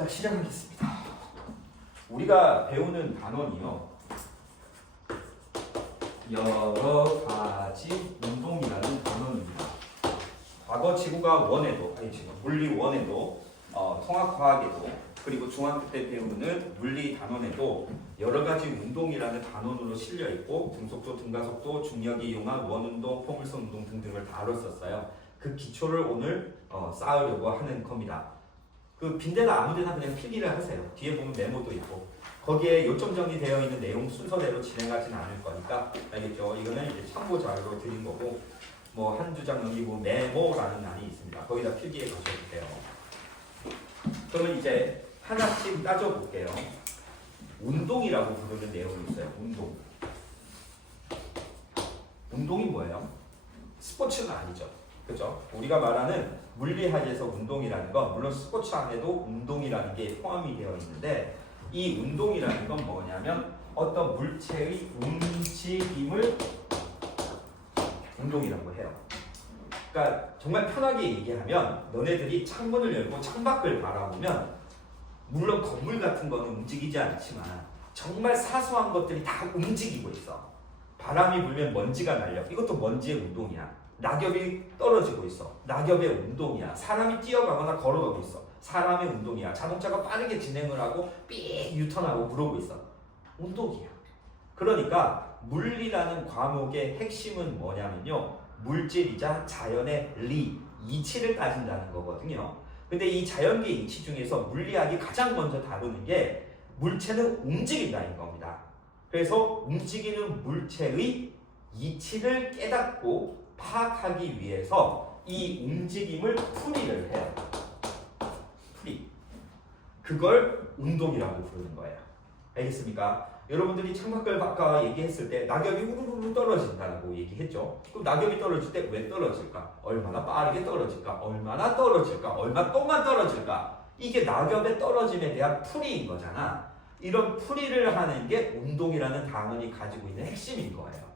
자, 시작하겠습니다. 우리가 배우는 단원이요, 여러 가지 운동이라는 단원입니다. 과거 지구가 원에도, 아니 지금 물리 원에도, 통합과학에도, 그리고 중학교 때 배우는 물리 단원에도 여러 가지 운동이라는 단원으로 실려 있고, 등속도, 등가속도, 중력이 이용한 원운동, 포물선 운동 등등을 다뤘었어요. 그 기초를 오늘 쌓으려고 하는 겁니다. 그 빈대나 아무데나 그냥 필기를 하세요. 뒤에 보면 메모도 있고, 거기에 요점 정리되어 있는 내용 순서대로 진행하진 않을 거니까, 알겠죠? 이거는 이제 참고 자료로 드린 거고, 뭐 한두 장 넘기고 메모라는欄이 있습니다. 거기다 필기해 가셔도 돼요. 그러면 이제 하나씩 따져볼게요. 운동이라고 부르는 내용이 있어요. 운동. 운동이 뭐예요? 스포츠는 아니죠. 그죠? 우리가 말하는 물리학에서 운동이라는 건 물론 스포츠 안에도 운동이라는 게 포함이 되어 있는데, 이 운동이라는 건 뭐냐면 어떤 물체의 움직임을 운동이라고 해요. 그러니까 정말 편하게 얘기하면 너네들이 창문을 열고 창밖을 바라보면 물론 건물 같은 거는 움직이지 않지만 정말 사소한 것들이 다 움직이고 있어. 바람이 불면 먼지가 날려. 이것도 먼지의 운동이야. 낙엽이 떨어지고 있어. 낙엽의 운동이야. 사람이 뛰어가거나 걸어가고 있어. 사람의 운동이야. 자동차가 빠르게 진행을 하고 삐 유턴하고 그러고 있어. 운동이야. 그러니까 물리라는 과목의 핵심은 뭐냐면요, 물질이자 자연의 이치를 따진다는 거거든요. 근데 이 자연계 이치 중에서 물리학이 가장 먼저 다루는 게 물체는 움직인다는 겁니다. 그래서 움직이는 물체의 이치를 깨닫고 파악하기 위해서 이 움직임을 풀이를 해요. 풀이. 그걸 운동이라고 부르는 거예요. 알겠습니까? 여러분들이 창밖을 아까 얘기했을 때 낙엽이 우르르 떨어진다고 얘기했죠. 그럼 낙엽이 떨어질 때 왜 떨어질까? 얼마나 빠르게 떨어질까? 얼마나 떨어질까? 얼마 동안 떨어질까? 이게 낙엽의 떨어짐에 대한 풀이인 거잖아. 이런 풀이를 하는 게 운동이라는 단원이 가지고 있는 핵심인 거예요.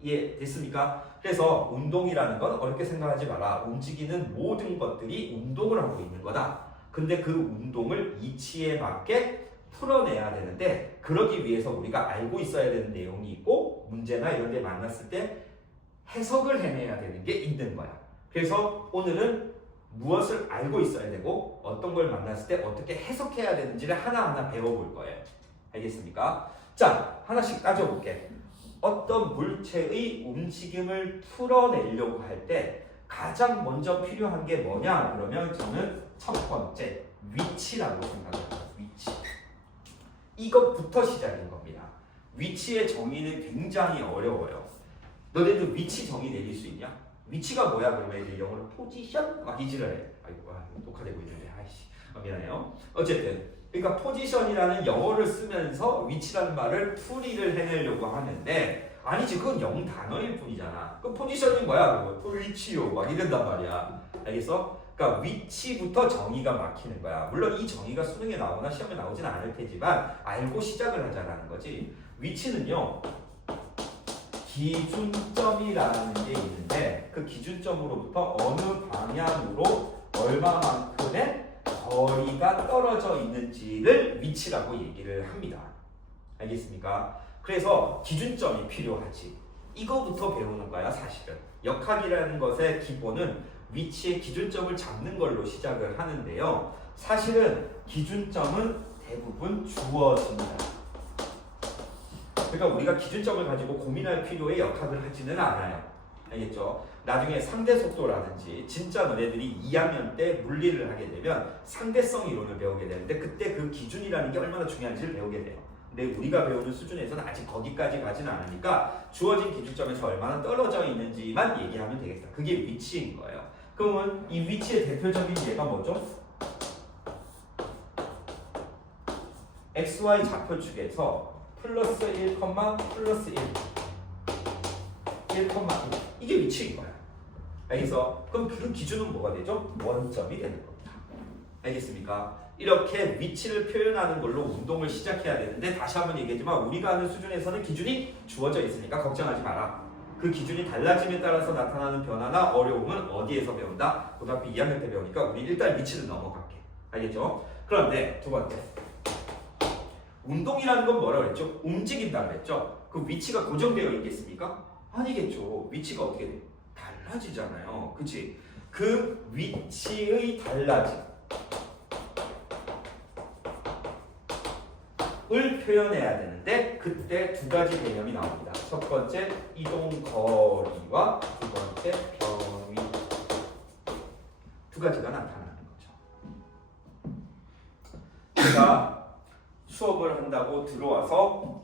이해됐습니까? 그래서 운동이라는 건 어렵게 생각하지 마라. 움직이는 모든 것들이 운동을 하고 있는 거다. 근데 그 운동을 이치에 맞게 풀어내야 되는데, 그러기 위해서 우리가 알고 있어야 되는 내용이 있고, 문제나 이런 데 만났을 때 해석을 해내야 되는 게 있는 거야. 그래서 오늘은 무엇을 알고 있어야 되고 어떤 걸 만났을 때 어떻게 해석해야 되는지를 하나하나 배워볼 거예요. 알겠습니까? 자, 하나씩 따져볼게. 어떤 물체의 움직임을 풀어내려고 할 때 가장 먼저 필요한 게 뭐냐? 그러면 저는 첫 번째 위치라고 생각합니다. 위치. 이것부터 시작인 겁니다. 위치의 정의는 굉장히 어려워요. 너네들 위치 정의 내릴 수 있냐? 위치가 뭐야? 그러면 이제 영어로 포지션 막 이지를 해. 아이고, 녹화되고 있는데, 아이씨, 미안해요. 어쨌든, 그러니까 포지션이라는 영어를 쓰면서 위치라는 말을 풀이를 해내려고 하는데, 아니지, 그건 영 단어일 뿐이잖아. 그 포지션이 뭐야? 그거 위치요, 막 이런단 말이야. 알겠어? 그러니까 위치부터 정의가 막히는 거야. 물론 이 정의가 수능에 나오거나 시험에 나오진 않을 테지만 알고 시작을 하자라는 거지. 위치는요, 기준점이라는 게 있는데, 그 기준점으로부터 어느 방향으로 얼마만큼의 거리가 떨어져 있는지를 위치라고 얘기를 합니다. 알겠습니까? 그래서 기준점이 필요하지. 이거부터 배우는 거야, 사실은. 역학이라는 것의 기본은 위치의 기준점을 잡는 걸로 시작을 하는데요. 사실은 기준점은 대부분 주어집니다. 그러니까 우리가 기준점을 가지고 고민할 필요의 역학을 하지는 않아요. 알겠죠? 나중에 상대속도라든지 진짜 너네들이 2학년 때 물리를 하게 되면 상대성 이론을 배우게 되는데, 그때 그 기준이라는 게 얼마나 중요한지를 배우게 돼요. 근데 우리가 배우는 수준에서는 아직 거기까지 가지는 않으니까 주어진 기준점에서 얼마나 떨어져 있는지만 얘기하면 되겠다. 그게 위치인 거예요. 그러면 이 위치의 대표적인 예가 뭐죠? XY 좌표축에서 플러스 1, 플러스 1, 1, 1. 이게 위치인 거야. 알겠어? 그럼 그 기준은 뭐가 되죠? 원점이 되는 겁니다. 알겠습니까? 이렇게 위치를 표현하는 걸로 운동을 시작해야 되는데, 다시 한번 얘기했지만 우리가 하는 수준에서는 기준이 주어져 있으니까 걱정하지 마라. 그 기준이 달라짐에 따라서 나타나는 변화나 어려움은 어디에서 배운다? 고등학교 2학년 때 배우니까 우리 일단 위치를 넘어갈게. 알겠죠? 그런데 두 번째, 운동이라는 건 뭐라고 그랬죠? 움직인다고 그랬죠? 그 위치가 고정되어 있겠습니까? 아니겠죠. 위치가 어떻게 달라지잖아요. 그치? 그 위치의 달라짐 을 표현해야 되는데 그때 두 가지 개념이 나옵니다. 첫 번째 이동 거리와 두 번째 변위, 두 가지가 나타나는 거죠. 제가 수업을 한다고 들어와서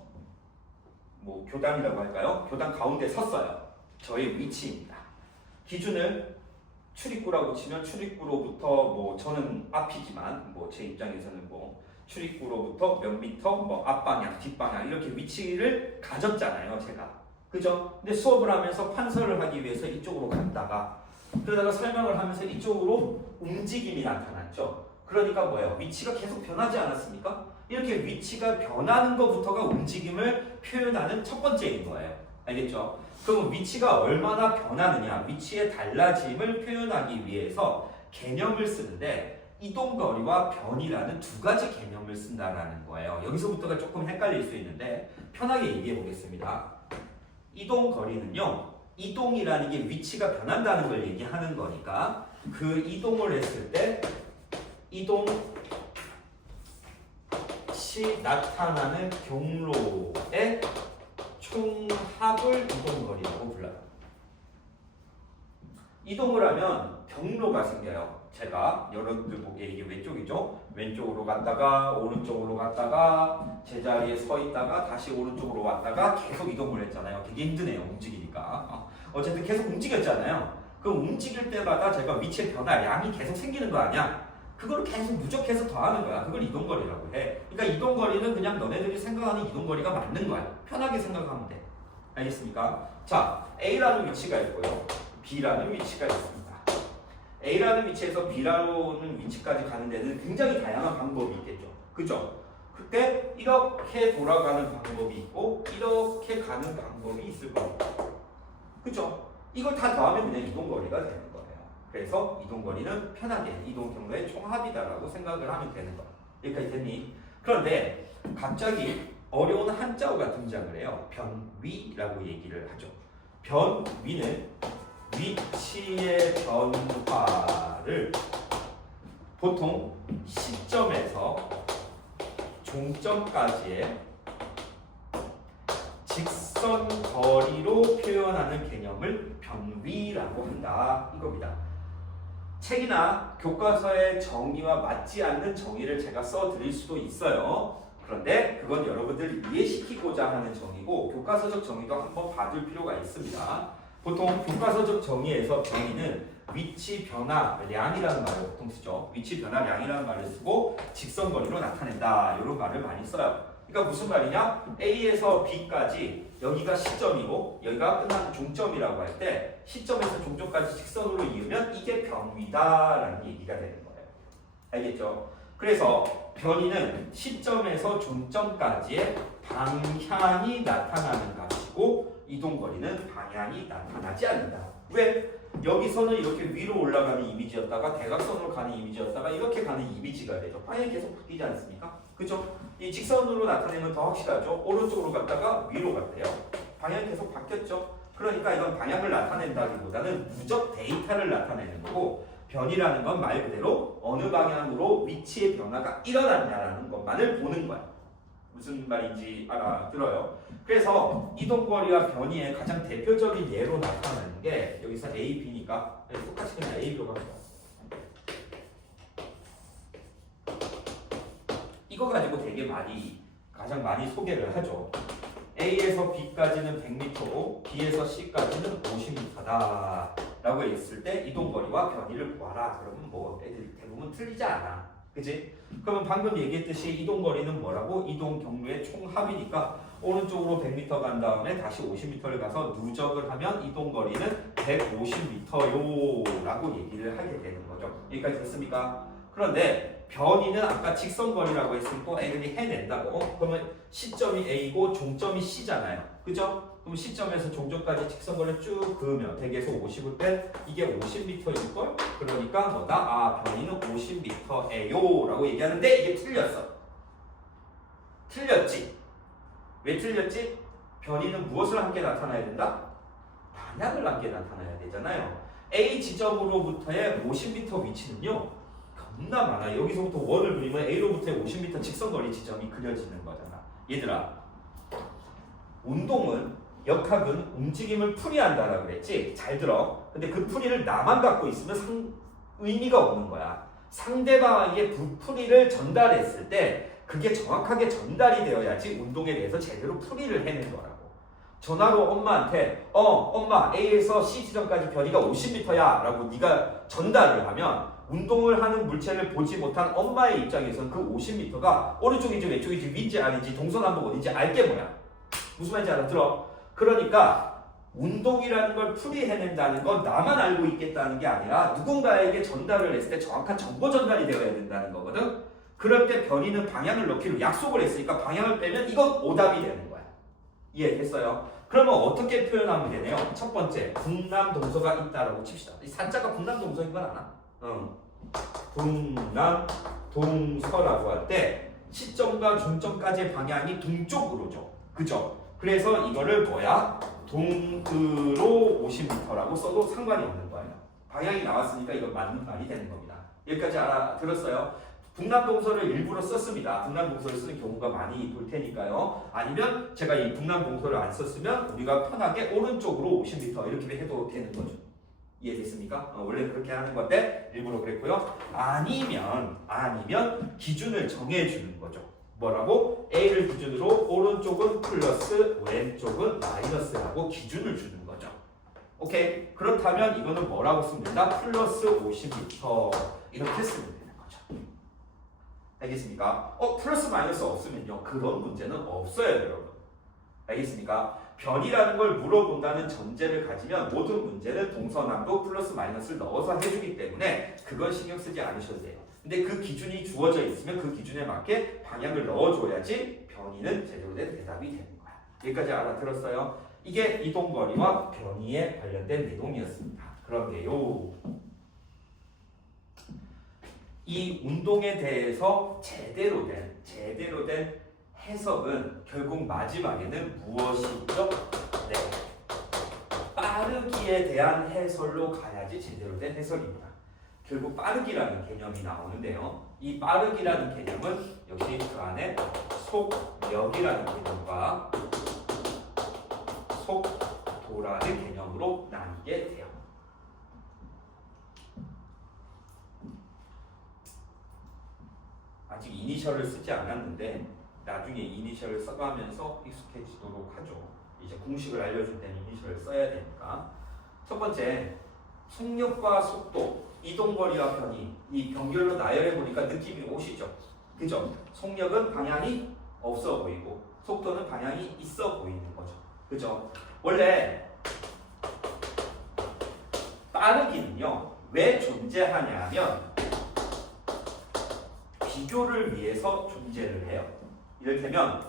뭐 교단이라고 할까요? 교단 가운데 섰어요. 저의 위치입니다. 기준을 출입구라고 치면 출입구로부터 뭐 저는 앞이지만 뭐 제 입장에서는 뭐 출입구로부터 몇 미터, 뭐 앞방향, 뒷방향 이렇게 위치를 가졌잖아요, 제가. 그죠? 근데 수업을 하면서 판서를 하기 위해서 이쪽으로 갔다가 그러다가 설명을 하면서 이쪽으로 움직임이 나타났죠. 그러니까 뭐예요? 위치가 계속 변하지 않았습니까? 이렇게 위치가 변하는 것부터가 움직임을 표현하는 첫 번째인 거예요. 알겠죠? 그럼 위치가 얼마나 변하느냐, 위치의 달라짐을 표현하기 위해서 개념을 쓰는데 이동거리와 변이라는 두 가지 개념을 쓴다라는 거예요. 여기서부터가 조금 헷갈릴 수 있는데 편하게 얘기해 보겠습니다. 이동거리는요, 이동이라는 게 위치가 변한다는 걸 얘기하는 거니까 그 이동을 했을 때 이동 시 나타나는 경로의 총합을 이동거리라고 불러요. 이동을 하면 경로가 생겨요. 제가 여러분들 보기에 이게 왼쪽이죠. 왼쪽으로 갔다가 오른쪽으로 갔다가 제자리에 서 있다가 다시 오른쪽으로 왔다가 계속 이동을 했잖아요. 되게 힘드네요. 움직이니까. 어쨌든 계속 움직였잖아요. 그 움직일 때마다 제가 위치의 변화, 양이 계속 생기는 거 아니야? 그걸 계속 누적해서 더하는 거야. 그걸 이동거리라고 해. 그러니까 이동거리는 그냥 너네들이 생각하는 이동거리가 맞는 거야. 편하게 생각하면 돼. 알겠습니까? 자, A라는 위치가 있고요. B라는 위치가 있습니다. A라는 위치에서 B라는 위치까지 가는 데는 굉장히 다양한 방법이 있겠죠. 그죠? 그때 이렇게 돌아가는 방법이 있고 이렇게 가는 방법이 있을 거예요. 그죠? 이걸 다 더하면 그냥 이동거리가 되는 거예요. 그래서 이동거리는 편하게 이동 경로의 총합이다라고 생각을 하면 되는 거예요. 여기까지 됐니? 그런데 갑자기 어려운 한자어가 등장을 해요. 변위라고 얘기를 하죠. 변위는 위치의 변화를 보통 시점에서 종점까지의 직선 거리로 표현하는 개념을 변위라고 한다 이겁니다. 책이나 교과서의 정의와 맞지 않는 정의를 제가 써드릴 수도 있어요. 그런데 그건 여러분들 이해시키고자 하는 정의고 교과서적 정의도 한번 봐줄 필요가 있습니다. 보통 교과서적 정의에서 변위는 위치 변화량이라는 말을 보통 쓰죠. 위치 변화량이라는 말을 쓰고 직선거리로 나타낸다 이런 말을 많이 써요. 그러니까 무슨 말이냐? A에서 B까지 여기가 시점이고 여기가 끝나는 종점이라고 할 때 시점에서 종점까지 직선으로 이으면 이게 변위다라는 얘기가 되는 거예요. 알겠죠? 그래서 변위는 시점에서 종점까지의 방향이 나타나는 값이고 이동거리는 방향이 나타나지 않는다. 왜? 여기서는 이렇게 위로 올라가는 이미지였다가 대각선으로 가는 이미지였다가 이렇게 가는 이미지가 되죠. 방향이 계속 바뀌지 않습니까? 그죠? 이 직선으로 나타내면 더 확실하죠. 오른쪽으로 갔다가 위로 갔대요. 방향이 계속 바뀌었죠. 그러니까 이건 방향을 나타낸다기보다는 누적 데이터를 나타내는 거고 변이라는 건 말 그대로 어느 방향으로 위치의 변화가 일어났냐라는 것만을 보는 거야. 무슨 말인지 알아들어요. 그래서 이동거리와 변이의 가장 대표적인 예로 나타나는 게 여기서 A, B니까 똑같이 그냥 A, B로 갑시다. 이거 가지고 되게 가장 많이 소개를 하죠. A에서 B까지는 100m고 B에서 C까지는 50m다 라고 했을 때 이동거리와 변이를 구하라. 그러면 뭐 애들 대부분 틀리지 않아. 그치? 그러면 방금 얘기했듯이 이동거리는 뭐라고? 이동 경로의 총합이니까 오른쪽으로 100m 간 다음에 다시 50m를 가서 누적을 하면 이동거리는 150m요 라고 얘기를 하게 되는 거죠. 여기까지 됐습니까? 그런데 변이는 아까 직선거리라고 했으니까 애들이 해낸다고. 그러면 시점이 A고 종점이 C잖아요. 그죠? 그럼 시점에서 종점까지 직선거리를 쭉 그으면 100에서 50을 뺀 이게 50m일걸? 그러니까 뭐다? 아, 변이는 50m예요 라고 얘기하는데 이게 틀렸어. 틀렸지? 왜 틀렸지? 변이는 무엇을 함께 나타나야 된다? 방향을 함께 나타나야 되잖아요. A 지점으로부터의 50m 위치는요 겁나 많아요. 여기서부터 원을 그리면 A로부터의 50m 직선거리 지점이 그려지는 거잖아. 얘들아, 운동은 역학은 움직임을 풀이한다라고 그랬지? 잘 들어. 근데 그 풀이를 나만 갖고 있으면 의미가 없는 거야. 상대방에게 그 풀이를 전달했을 때 그게 정확하게 전달이 되어야지 운동에 대해서 제대로 풀이를 해낸 거라고. 전화로 엄마한테 엄마 A에서 C 지점까지 변이가 50m야 라고 네가 전달을 하면 운동을 하는 물체를 보지 못한 엄마의 입장에서는 그 50m가 오른쪽인지 왼쪽인지 위인지 아닌지 동서남북 어딘지 알게 뭐야. 무슨 말인지 알아들어? 그러니까 운동이라는 걸 풀이해낸다는 건 나만 알고 있겠다는 게 아니라 누군가에게 전달을 했을 때 정확한 정보 전달이 되어야 된다는 거거든. 그럴 때 변이는 방향을 넣기로 약속을 했으니까 방향을 빼면 이건 오답이 되는 거야. 이해됐어요? 그러면 어떻게 표현하면 되네요? 첫 번째, 북남 동서가 있다라고 칩시다. 이 산자가 북남 동서인 건 아나? 북남 동서라고 할 때 시점과 중점까지의 방향이 동쪽으로죠. 그죠? 그래서 이거를 뭐야? 동으로 50m라고 써도 상관이 없는 거예요. 방향이 나왔으니까 이건 맞는 말이 되는 겁니다. 여기까지 알아들었어요? 북남동서를 일부러 썼습니다. 북남동서를 쓰는 경우가 많이 볼 테니까요. 아니면 제가 이 북남동서를 안 썼으면 우리가 편하게 오른쪽으로 50m 이렇게 해도 되는 거죠. 이해됐습니까? 원래는 그렇게 하는 건데 일부러 그랬고요. 아니면 기준을 정해주는 거죠. 뭐라고? A를 기준으로 오른쪽은 플러스 왼쪽은 마이너스라고 기준을 주는 거죠. 오케이? 그렇다면 이거는 뭐라고 쓰면 된다? 플러스 50m 이렇게 쓰면 되는 거죠. 알겠습니까? 플러스 마이너스 없으면요 그런 문제는 없어요 여러분. 알겠습니까? 변이라는 걸 물어본다는 전제를 가지면 모든 문제는 동서남북 플러스 마이너스를 넣어서 해주기 때문에 그건 신경 쓰지 않으셔도 돼요. 근데 그 기준이 주어져 있으면 그 기준에 맞게 방향을 넣어줘야지 변이는 제대로 된 대답이 되는 거야. 여기까지 알아들었어요? 이게 이동거리와 변이에 관련된 내용이었습니다. 그런데요, 이 운동에 대해서 제대로 된 해석은 결국 마지막에는 무엇이죠? 네, 빠르기에 대한 해설로 가야지 제대로 된 해설입니다. 결국 빠르기라는 개념이 나오는데요. 이 빠르기라는 개념은 역시 그 안에 속력이라는 개념과 속도라는 개념으로 나뉘게 돼요. 아직 이니셜을 쓰지 않았는데 나중에 이니셜을 써가면서 익숙해지도록 하죠. 이제 공식을 알려줄 때는 이니셜을 써야 되니까. 첫 번째, 속력과 속도, 이동거리와 변이, 이 병렬로 나열해 보니까 느낌이 오시죠? 그죠? 속력은 방향이 없어 보이고 속도는 방향이 있어 보이는 거죠. 그죠? 원래 빠르기는요 왜 존재하냐면 비교를 위해서 존재를 해요. 이를테면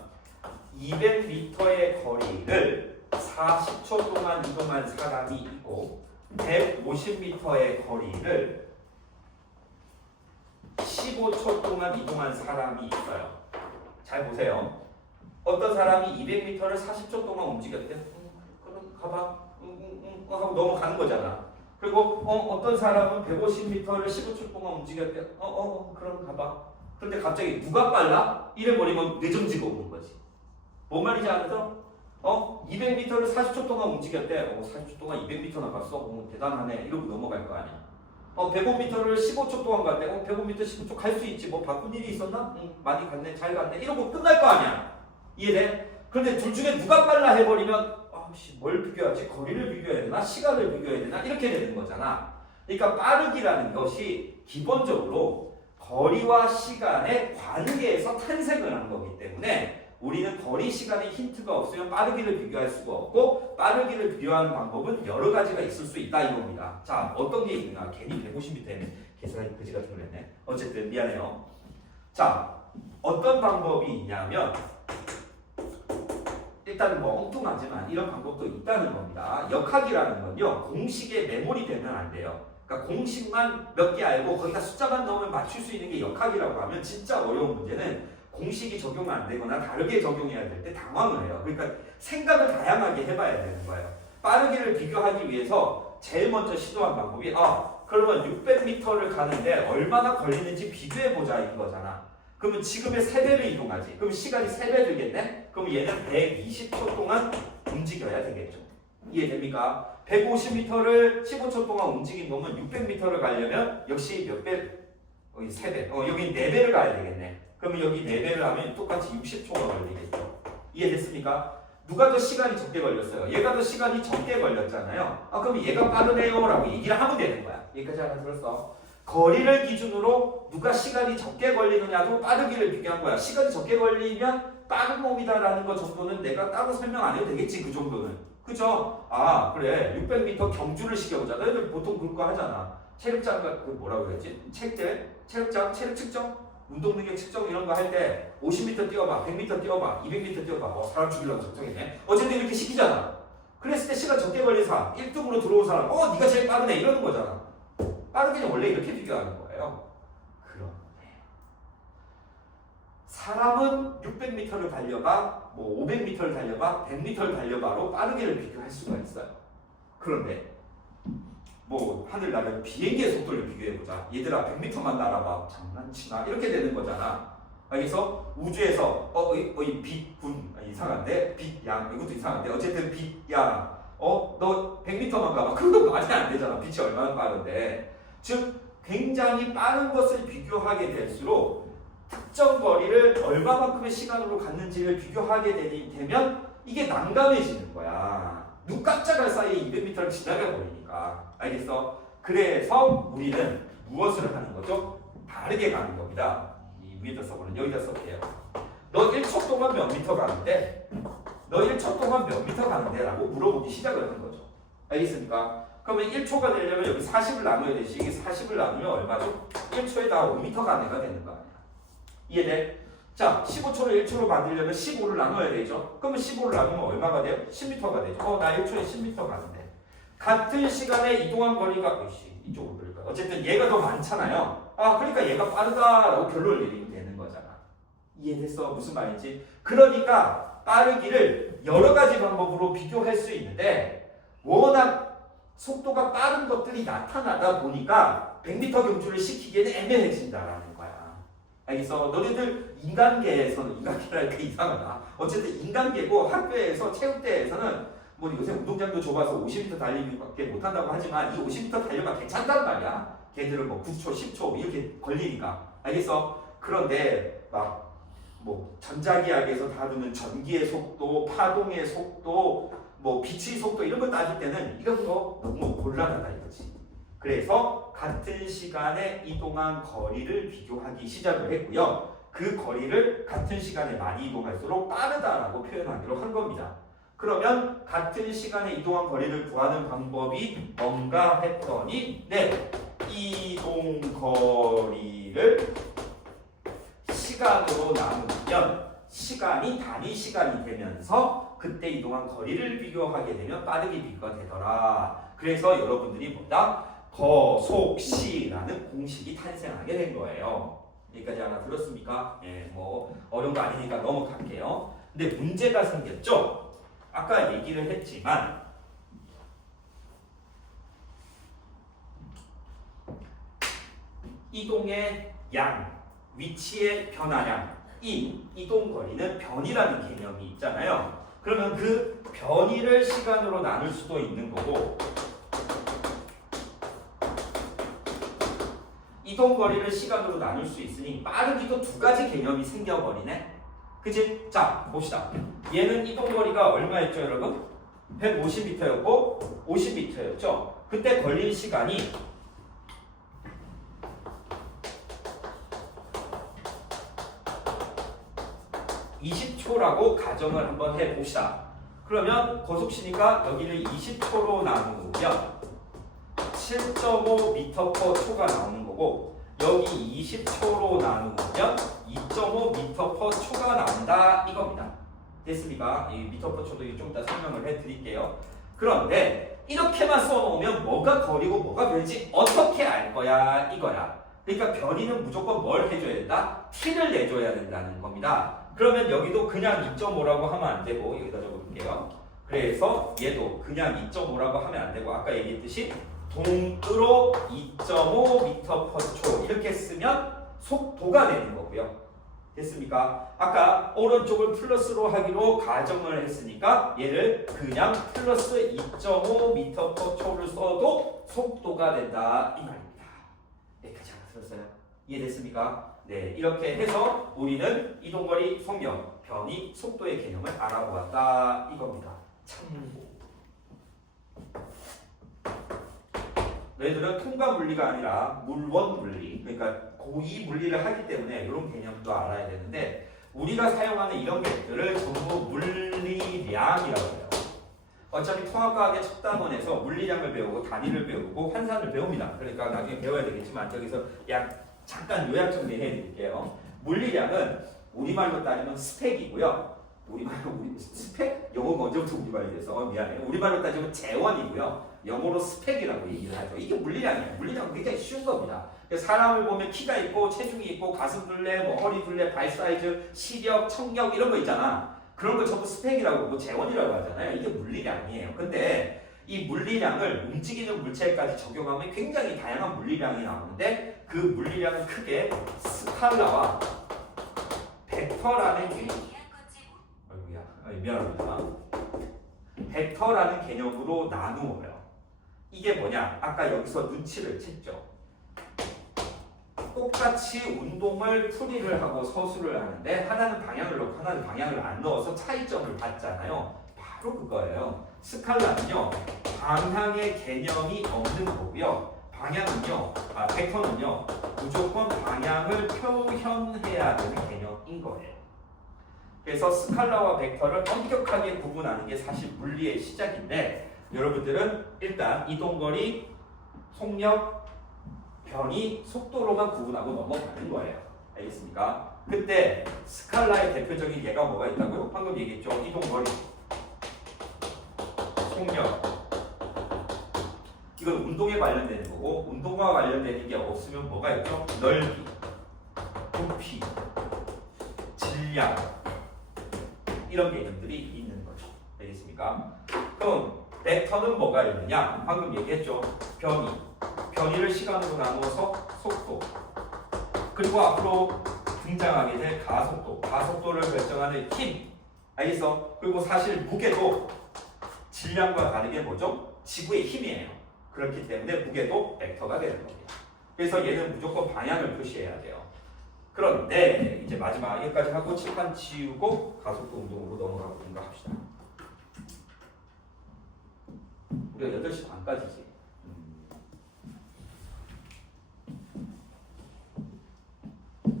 200m의 거리를 40초 동안 이동한 사람이 있고 150m의 거리를 15초 동안 이동한 사람이 있어요. 잘 보세요. 어떤 사람이 200m를 40초 동안 움직였대. 그럼 가봐. 하고 넘어가는 거잖아. 그리고 어떤 사람은 150m를 15초 동안 움직였대. 그럼 가봐. 그런데 갑자기 누가 빨라? 이래버리면 뇌정지가 오는 거지. 뭔 말인지 알아서? 200m를 40초 동안 움직였대. 40초 동안 200m나 갔어? 대단하네. 이러고 넘어갈 거 아니야. 105m를 15초 동안 갔대. 105m 15초 갈 수 있지. 뭐 바쁜 일이 있었나? 많이 갔네. 잘 갔네. 이러고 끝날 거 아니야. 이해돼? 그런데 둘 중에 누가 빨라 해버리면 뭘 비교하지? 거리를 비교해야 되나? 시간을 비교해야 되나? 이렇게 되는 거잖아. 그러니까 빠르기라는 것이 기본적으로 거리와 시간의 관계에서 탄생을 한 거기 때문에 우리는 거리, 시간의 힌트가 없으면 빠르기를 비교할 수가 없고 빠르기를 비교하는 방법은 여러 가지가 있을 수 있다 이겁니다. 자, 어떤 게 있나? 괜히 150m에 계산하기 그지 같은 걸 했네. 어쨌든 미안해요. 자, 어떤 방법이 있냐면 일단은 뭐 엉뚱하지만 이런 방법도 있다는 겁니다. 역학이라는 건요, 공식에 메모리 되면 안 돼요. 그러니까 공식만 몇 개 알고 거기다 숫자만 넣으면 맞출 수 있는 게 역학이라고 하면 진짜 어려운 문제는 공식이 적용 안 되거나 다르게 적용해야 될 때 당황을 해요. 그러니까 생각을 다양하게 해봐야 되는 거예요. 빠르기를 비교하기 위해서 제일 먼저 시도한 방법이 그러면 600m를 가는데 얼마나 걸리는지 비교해보자 이거잖아. 그러면 지금의 3배를 이동하지. 그럼 시간이 3배 들겠네? 그럼 얘는 120초 동안 움직여야 되겠죠. 이해됩니까? 150m를 15초 동안 움직인 놈은 600m를 가려면 역시 몇 배? 여기 3배. 여기 4배를 가야 되겠네. 그러면 여기 4배를 하면 똑같이 60초가 걸리겠죠. 이해됐습니까? 누가 더 시간이 적게 걸렸어요? 얘가 더 시간이 적게 걸렸잖아요. 그럼 얘가 빠르네요 라고 얘기를 하면 되는 거야. 여기까지 알아들었어? 거리를 기준으로 누가 시간이 적게 걸리느냐도 빠르기를 비교한 거야. 시간이 적게 걸리면 빠른 놈이다라는 거 정도는 내가 따로 설명 안 해도 되겠지. 그 정도는. 그죠? 그래. 600m 경주를 시켜보자. 너희들 보통 그런 거 하잖아. 체력장, 그 뭐라고 그랬지? 체력장, 체력 측정? 운동 능력 측정 이런 거 할 때 50m 뛰어봐, 100m 뛰어봐, 200m 뛰어봐. 사람 죽이려고 걱정했네. 어쨌든 이렇게 시키잖아. 그랬을 때 시간 적게 걸린 사람, 1등으로 들어온 사람, 네가 제일 빠르네 이러는 거잖아. 빠르기는 원래 이렇게 비교하는 거예요. 그런데 사람은 600m를 달려봐, 500m를 달려봐, 100m를 달려봐로 빠르기를 비교할 수가 있어요. 그런데 하늘 날면 비행기의 속도를 비교해보자. 얘들아 100m만 날아봐. 장난치나? 이렇게 되는 거잖아. 그래서 우주에서 이 빛,군 이상한데? 빛, 양 이것도 이상한데? 어쨌든 빛, 양 너 100m만 가봐. 그건 말이 안 되잖아. 빛이 얼마나 빠른데. 즉 굉장히 빠른 것을 비교하게 될수록 특정 거리를 얼마만큼의 시간으로 갔는지를 비교하게 되면 이게 난감해지는 거야. 눈 깜짝할 사이에 200m를 지나가 버리니까. 알겠어? 그래서 우리는 무엇을 하는 거죠? 다르게 가는 겁니다. 이 위에다 써보는 여기다 써볼게요. 너 1초 동안 몇 미터 가는데? 너 1초 동안 몇 미터 가는데? 라고 물어보기 시작을 하는 거죠. 알겠습니까? 그러면 1초가 되려면 여기 40을 나눠야 되지. 이게 40을 나누면 얼마죠? 1초에다가 5m 가는 애가 되는 거 아니야. 이해돼? 자, 15초를 1초로 만들려면 15를 나눠야 되죠. 그러면 15를 나누면 얼마가 돼요? 10m가 되죠. 나 1초에 10m 가는데. 같은 시간에 이동한 거리가, 이쪽으로 그럴까요? 어쨌든 얘가 더 많잖아요. 그러니까 얘가 빠르다라고 결론을 내리면 되는 거잖아. 이해됐어? 무슨 말인지? 그러니까 빠르기를 여러 가지 방법으로 비교할 수 있는데 워낙 속도가 빠른 것들이 나타나다 보니까 100m 경주를 시키기에는 애매해진다라는 거야. 알겠어? 너네들 인간계에서는, 인간계랄까 이상하다. 어쨌든 인간계고 학교에서 체육대회에서는 요새 운동장도 좁아서 50m 달리기밖에 못한다고 하지만 이 50m 달려가 괜찮단 말이야. 걔들은 9초, 10초 이렇게 걸리니까. 알겠어? 그런데 전자기학에서 다루는 전기의 속도, 파동의 속도, 빛의 속도 이런 거 따질 때는 이런 거 너무 곤란하다 이거지. 그래서 같은 시간에 이동한 거리를 비교하기 시작을 했고요. 그 거리를 같은 시간에 많이 이동할수록 빠르다라고 표현하기로 한 겁니다. 그러면 같은 시간에 이동한 거리를 구하는 방법이 뭔가 했더니 이동 거리를 시간으로 나누면 시간이 단위 시간이 되면서 그때 이동한 거리를 비교하게 되면 빠르게 비교가 되더라. 그래서 여러분들이 거속시라는 공식이 탄생하게 된 거예요. 여기까지 하나 들었습니까? 어려운 거 아니니까 넘어갈게요. 근데 문제가 생겼죠? 아까 얘기를 했지만 이동의 양, 위치의 변화량, 이동거리는 변이라는 개념이 있잖아요. 그러면 그 변이를 시간으로 나눌 수도 있는 거고 이동거리를 시간으로 나눌 수 있으니 빠르기도 두 가지 개념이 생겨버리네. 그치? 자, 봅시다. 얘는 이동거리가 얼마였죠, 여러분? 150m였고 50m였죠? 그때 걸린 시간이 20초라고 가정을 한번 해봅시다. 그러면 거속시니까 여기를 20초로 나누면 7.5m/초가 나오는 거고 여기 20초로 나누면 2.5m/초가 나온다 이겁니다. 됐습니까? 이 미터 퍼 초도 좀 이따 설명을 해드릴게요. 그런데 이렇게만 써놓으면 뭐가 거리고 뭐가 별지 어떻게 알 거야 이거야. 그러니까 변이는 무조건 뭘 해줘야 된다? t를 내줘야 된다는 겁니다. 그러면 여기도 그냥 2.5라고 하면 안 되고 여기다 적어볼게요. 그래서 얘도 그냥 2.5라고 하면 안 되고 아까 얘기했듯이 동으로 2.5m/초 이렇게 쓰면 속도가 되는 거고요. 됐습니까? 아까 오른쪽을 플러스로 하기로 가정을 했으니까 얘를 그냥 플러스 2.5m/초를 써도 속도가 된다 이 말입니다. 여기까지 알아들었어요? 이해됐습니까? 네, 이렇게 해서 우리는 이동거리, 속력, 변이, 속도의 개념을 알아보았다 이겁니다. 참고. 너희들은 통과 물리가 아니라 물원 물리, 그러니까 고위 물리를 하기 때문에 이런 개념도 알아야 되는데 우리가 사용하는 이런 것들을 전부 물리량이라고 해요. 어차피 통합과학의 첫 단원에서 물리량을 배우고 단위를 배우고 환산을 배웁니다. 그러니까 나중에 배워야 되겠지만 여기서 잠깐 요약 정리해 드릴게요. 물리량은 우리말로 따지면 스펙이고요. 우리말로 스펙? 영어 먼저부터 우리말이 돼서 미안해요. 우리말로 따지면 재원이고요. 영어로 스펙이라고 얘기를 하죠. 이게 물리량이에요. 물리량은 굉장히 쉬운 겁니다. 사람을 보면 키가 있고 체중이 있고 가슴 둘레, 뭐 허리 둘레, 발 사이즈, 시력, 청력 이런 거 있잖아. 그런 걸 전부 스펙이라고 하고 재원이라고 하잖아요. 이게 물리량이에요. 근데 이 물리량을 움직이는 물체까지 적용하면 굉장히 다양한 물리량이 나오는데 그 물리량은 크게 스칼라와 벡터라는 개념. 미안합니다. 벡터라는 개념으로 나누어요. 이게 뭐냐? 아까 여기서 눈치를 챘죠. 똑같이 운동을 풀이를 하고 서술을 하는데 하나는 방향을 넣고 하나는 방향을 안 넣어서 차이점을 받잖아요. 바로 그거예요. 스칼라는요 방향의 개념이 없는 거고요. 방향은요, 벡터는요 무조건 방향을 표현해야 되는 개념인 거예요. 그래서 스칼라와 벡터를 엄격하게 구분하는 게 사실 물리의 시작인데 여러분들은 일단 이동거리, 속력, 변이, 속도로만 구분하고 넘어가는 거예요. 알겠습니까? 그때 스칼라의 대표적인 예가 뭐가 있다고요? 방금 얘기했죠. 이동거리, 속력. 이건 운동에 관련되는 거고 운동과 관련되는 게 없으면 뭐가 있죠? 넓이, 부피, 질량 이런 개념들이 있는 거죠. 알겠습니까? 그럼 벡터는 뭐가 있느냐? 방금 얘기했죠. 변이를 시간으로 나누어서 속도 그리고 앞으로 등장하게 될 가속도를 결정하는 힘 알겠어? 그리고 사실 무게도 질량과 다르게 뭐죠? 지구의 힘이에요. 그렇기 때문에 무게도 벡터가 되는 겁니다. 그래서 얘는 무조건 방향을 표시해야 돼요. 그런데 이제 마지막 여기까지 하고 칠판 치우고 가속도 운동으로 넘어가볼까 합시다. 우리가 8시 반까지지.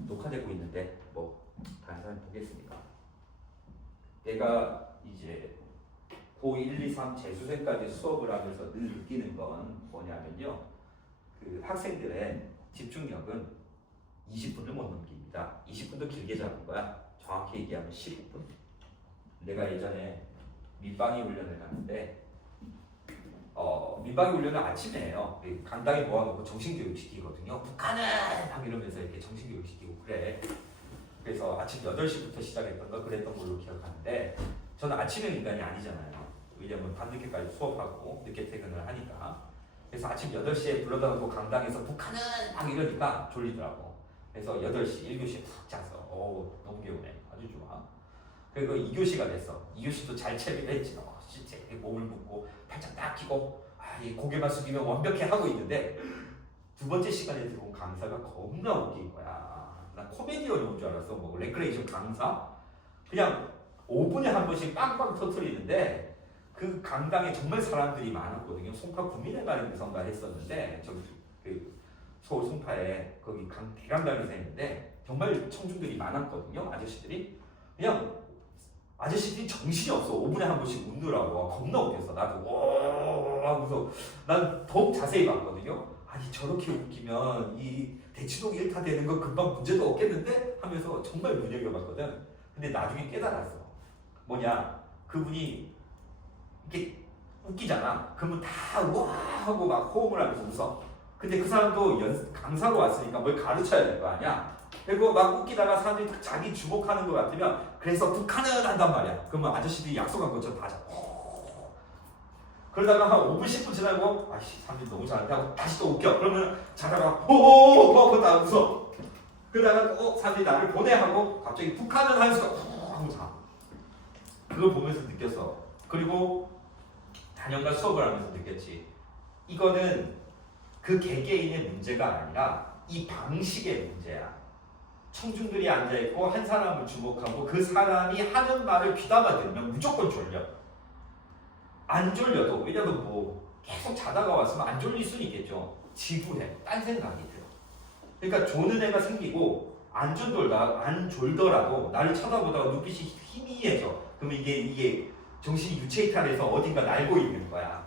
녹화되고 있는데 뭐 다른 사람이 보겠습니까? 내가 이제 고 1, 2, 3 재수생까지 수업을 하면서 늘 느끼는 건 뭐냐면요. 그 학생들의 집중력은 20분을 못 넘깁니다. 20분도 길게 잡은 거야. 정확히 얘기하면 15분. 내가 예전에 민방위 훈련을 갔는데 민방위 훈련은 아침에 해요. 강당에 모아놓고 정신교육 시키거든요. 북한은! 막 이러면서 이렇게 정신교육 시키고 그래. 그래서 아침 8시부터 시작했던 거 그랬던 걸로 기억하는데 저는 아침형 인간이 아니잖아요. 왜냐면 밤늦게까지 수업하고 늦게 퇴근을 하니까. 그래서 아침 8시에 불러다 놓고 강당에서 북한은! 막 이러니까 졸리더라고. 그래서 8시 1교시에 푹 자서 너무 개운해. 아주 좋아. 그리고 2교시가 됐어. 2교시도 잘 채비를 했지. 실제 몸을 묶고 팔짱 딱 끼고 이 고개만 숙이면 완벽히 하고 있는데 두 번째 시간에 들어온 강사가 겁나 웃긴 거야. 난 코미디언이 온 줄 알았어. 뭐 레크레이션 강사? 그냥 5분에 한 번씩 빵빵 터트리는데 그 강당에 정말 사람들이 많았거든요. 송파 구민회관에 무선가 했었는데 저기 그 서울 송파에 거기 대강당에서 했는데 정말 청중들이 많았거든요. 아저씨들이 그냥 아저씨들이 정신이 없어. 5분에 한 번씩 웃느라고. 겁나 웃겼어. 나도 오 하면서 난 더욱 자세히 봤거든요. 아니 저렇게 웃기면 이 대치동 1타 되는 거 금방 문제도 없겠는데? 하면서 정말 눈여겨봤거든. 근데 나중에 깨달았어. 뭐냐? 그분이 이렇게 웃기잖아. 그러면 다 우와 하고 막 호응을 하면서 웃어. 근데 그 사람도 강사로 왔으니까 뭘 가르쳐야 될 거 아니야? 그리고 막 웃기다가 사람들이 딱 자기 주목하는 것 같으면 그래서 북한은 한단 말이야. 그러면 아저씨들이 약속한 것처럼 다 잡고 그러다가 한 5분 10분 지나고 아씨 사람들이 너무 잘한다 하고 다시 또 웃겨. 그러면 자다가 호호호 다 웃어. 그러다가 또 사람들이 나를 보내 하고 갑자기 북한은 하면서 하고 자. 그걸 보면서 느꼈어. 그리고 단연간 수업을 하면서 느꼈지. 이거는 그 개개인의 문제가 아니라 이 방식의 문제야. 청중들이 앉아있고 한 사람을 주목하고 그 사람이 하는 말을 귀담아 들으면 무조건 졸려. 안 졸려도 왜냐면 뭐 계속 자다가 왔으면 안 졸릴 수는 있겠죠. 지루해. 딴 생각이 들어. 그러니까 조는 애가 생기고 안 졸더라도 나를 쳐다보다가 눈빛이 희미해져. 그러면 이게 정신이 유체이탈해서 어딘가 날고 있는 거야.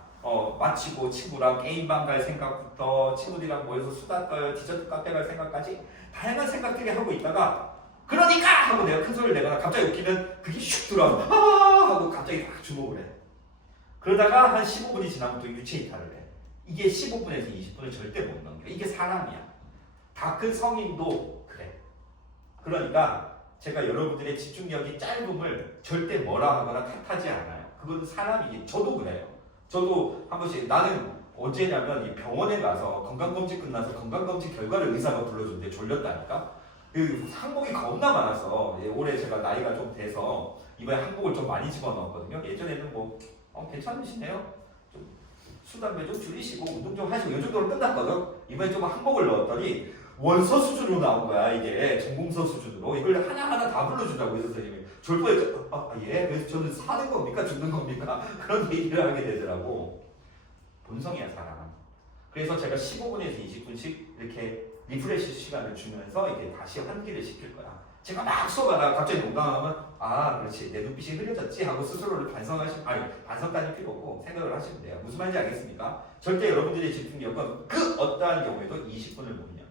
마치고 친구랑 게임방 갈 생각부터 친구들이랑 모여서 수다 떠요. 디저트 카페 갈 생각까지 다양한 생각들이 하고 있다가 그러니까! 하고 내가 큰 소리를 내거나 갑자기 웃기면 그게 슉 들어와. 하고 갑자기 막 주목을 해. 그러다가 한 15분이 지나면 또 유체이탈을 해. 이게 15분에서 20분을 절대 못 넘겨. 이게 사람이야. 다 큰 성인도 그래. 그러니까 제가 여러분들의 집중력이 짧음을 절대 뭐라 하거나 탓하지 않아요. 그건 사람이지. 저도 그래요. 저도 한 번씩 나는 어제냐면 이 병원에 가서 건강검진 끝나서 건강검진 결과를 의사가 불러줬는데 졸렸다니까. 그 항목이 겁나 많아서 올해 제가 나이가 좀 돼서 이번에 항목을 좀 많이 집어넣었거든요. 예전에는 뭐 괜찮으시네요. 좀 술 담배 좀 줄이시고 운동 좀 하시고 이 정도로 끝났거든. 이번에 좀 항목을 넣었더니 원서 수준으로 나온 거야. 이게 전공서 수준으로 이걸 하나하나 다 불러준다고 해서 선생님이 졸부에 예? 그래서 저는 사는 겁니까 죽는 겁니까? 그런 얘기를 하게 되더라고. 본성이야 사람. 그래서 제가 15분에서 20분씩 이렇게 리프레시 시간을 주면서 이게 다시 환기를 시킬 거야. 제가 막 수업하다가 갑자기 농담하면 그렇지 내 눈빛이 흐려졌지 하고 스스로를 반성까지 필요 없고 생각을 하시면 돼요. 무슨 말인지 알겠습니까? 절대 여러분들의 집중력은 그 어떠한 경우에도 20분을 못 이깁니다.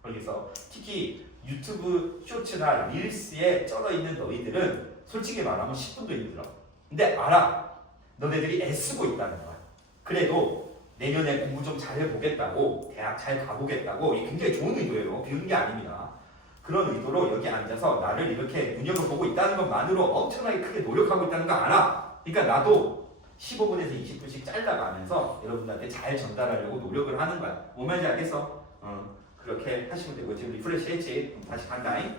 그래서 특히 유튜브 쇼츠나 릴스에 쩔어 있는 너희들은 솔직히 말하면 10분도 힘들어. 근데 알아. 너네들이 애쓰고 있다는 거야. 그래도 내년에 공부 좀 잘해보겠다고 대학 잘 가보겠다고 이게 굉장히 좋은 의도예요. 비웃는 게 아닙니다. 그런 의도로 여기 앉아서 나를 이렇게 눈여겨보고 있다는 것만으로 엄청나게 크게 노력하고 있다는 거 알아. 그러니까 나도 15분에서 20분씩 잘라가면서 여러분들한테 잘 전달하려고 노력을 하는 거야. 뭔 말인지 알겠어? 그렇게 하시면 되고 지금 리프레시 했지? 다시 간다잉.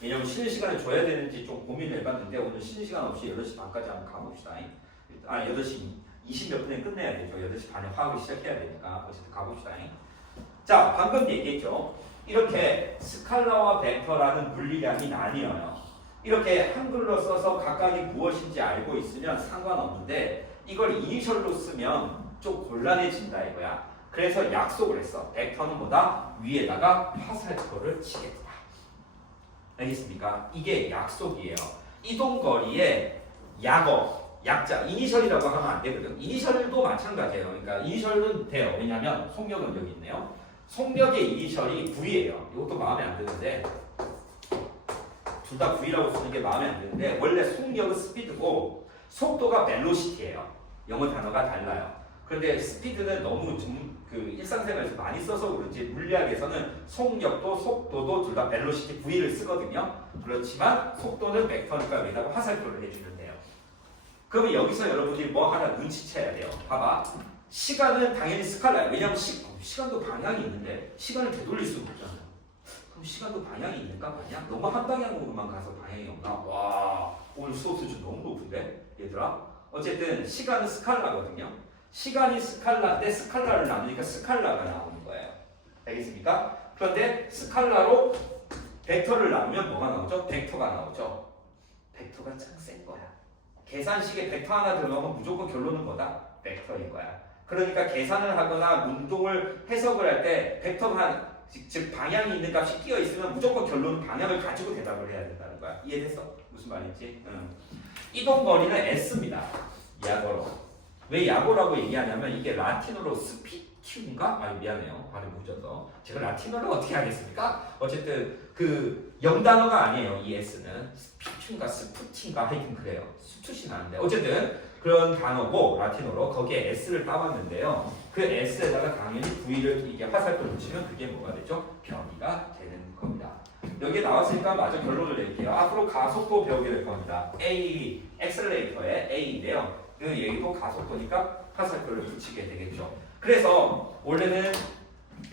왜냐면 쉬는 시간을 줘야 되는지 좀 고민을 해봤는데 오늘 쉬는 시간 없이 8시 반까지 한번 가봅시다. 8시 20 몇 분에 끝내야 되죠. 8시 반에 화학을 시작해야 되니까 어쨌든 가봅시다. 자, 방금 얘기했죠. 이렇게 스칼라와 벡터라는 물리량이 나뉘어요. 이렇게 한글로 써서 각각이 무엇인지 알고 있으면 상관없는데 이걸 이니셜로 쓰면 좀 곤란해진다 이거야. 그래서 약속을 했어. 벡터는 뭐다? 위에다가 화살표를 치겠다. 알겠습니까? 이게 약속이에요. 이동거리의 약자, 이니셜이라고 하면 안 되거든. 이니셜도 마찬가지예요. 그러니까 이니셜은 돼요. 왜냐하면 속력은 여기 있네요. 속력의 이니셜이 V예요. 이것도 마음에 안 드는데 둘 다 V라고 쓰는 게 마음에 안 드는데 원래 속력은 스피드고 속도가 벨로시티예요. 영어 단어가 달라요. 그런데 스피드는 너무 그 일상생활에서 많이 써서 그런지 물리학에서는 속력도 속도도 둘 다 벨로시티 V를 쓰거든요. 그렇지만 속도는 벡터니까 여기다가 화살표를 해주면 돼요. 그러면 여기서 여러분들이 뭐 하나 눈치채야 돼요. 봐봐. 시간은 당연히 스칼라예요. 왜냐하면 시간도 방향이 있는데 시간을 되돌릴 수는 없잖아요. 그럼 시간도 방향이 있는가 마냐? 너무 한 방향으로만 가서 방향이 없나? 와, 오늘 수업 수준 너무 높은데? 얘들아. 어쨌든 시간은 스칼라거든요. 시간이 스칼라인데 스칼라를 나누니까 스칼라가 나오는 거예요. 알겠습니까? 그런데 스칼라로 벡터를 나누면 뭐가 나오죠? 벡터가 나오죠. 벡터가 참 센 거야. 계산식에 벡터 하나 들어가면 무조건 결론은 뭐다? 벡터인 거야. 그러니까 계산을 하거나 운동을 해석을 할 때 벡터가 즉 방향이 있는 값이 끼어 있으면 무조건 결론은 방향을 가지고 대답을 해야 된다는 거야. 이해됐어? 무슨 말인지? 이동거리는 S입니다. 야거로. 왜 야거라고 얘기하냐면 이게 라틴어로 스피큐인가? 미안해요. 발음 늦어서. 제가 라틴어로 어떻게 하겠습니까? 어쨌든 그 영단어가 아니에요. 이 S는 스피춘가 스푸틴가 하여튼 그래요. 수투시 나는데 어쨌든 그런 단어고 라틴어로 거기에 S를 따왔는데요. 그 S에다가 당연히 V를 이게 화살표를 붙이면 그게 뭐가 되죠? 변이가 되는 겁니다. 여기에 나왔으니까 마저 결론을 낼게요. 앞으로 가속도 배우게 될 겁니다. A, 엑셀레이터의 A인데요. 그 얘기도 가속도니까 화살표를 붙이게 되겠죠. 그래서 원래는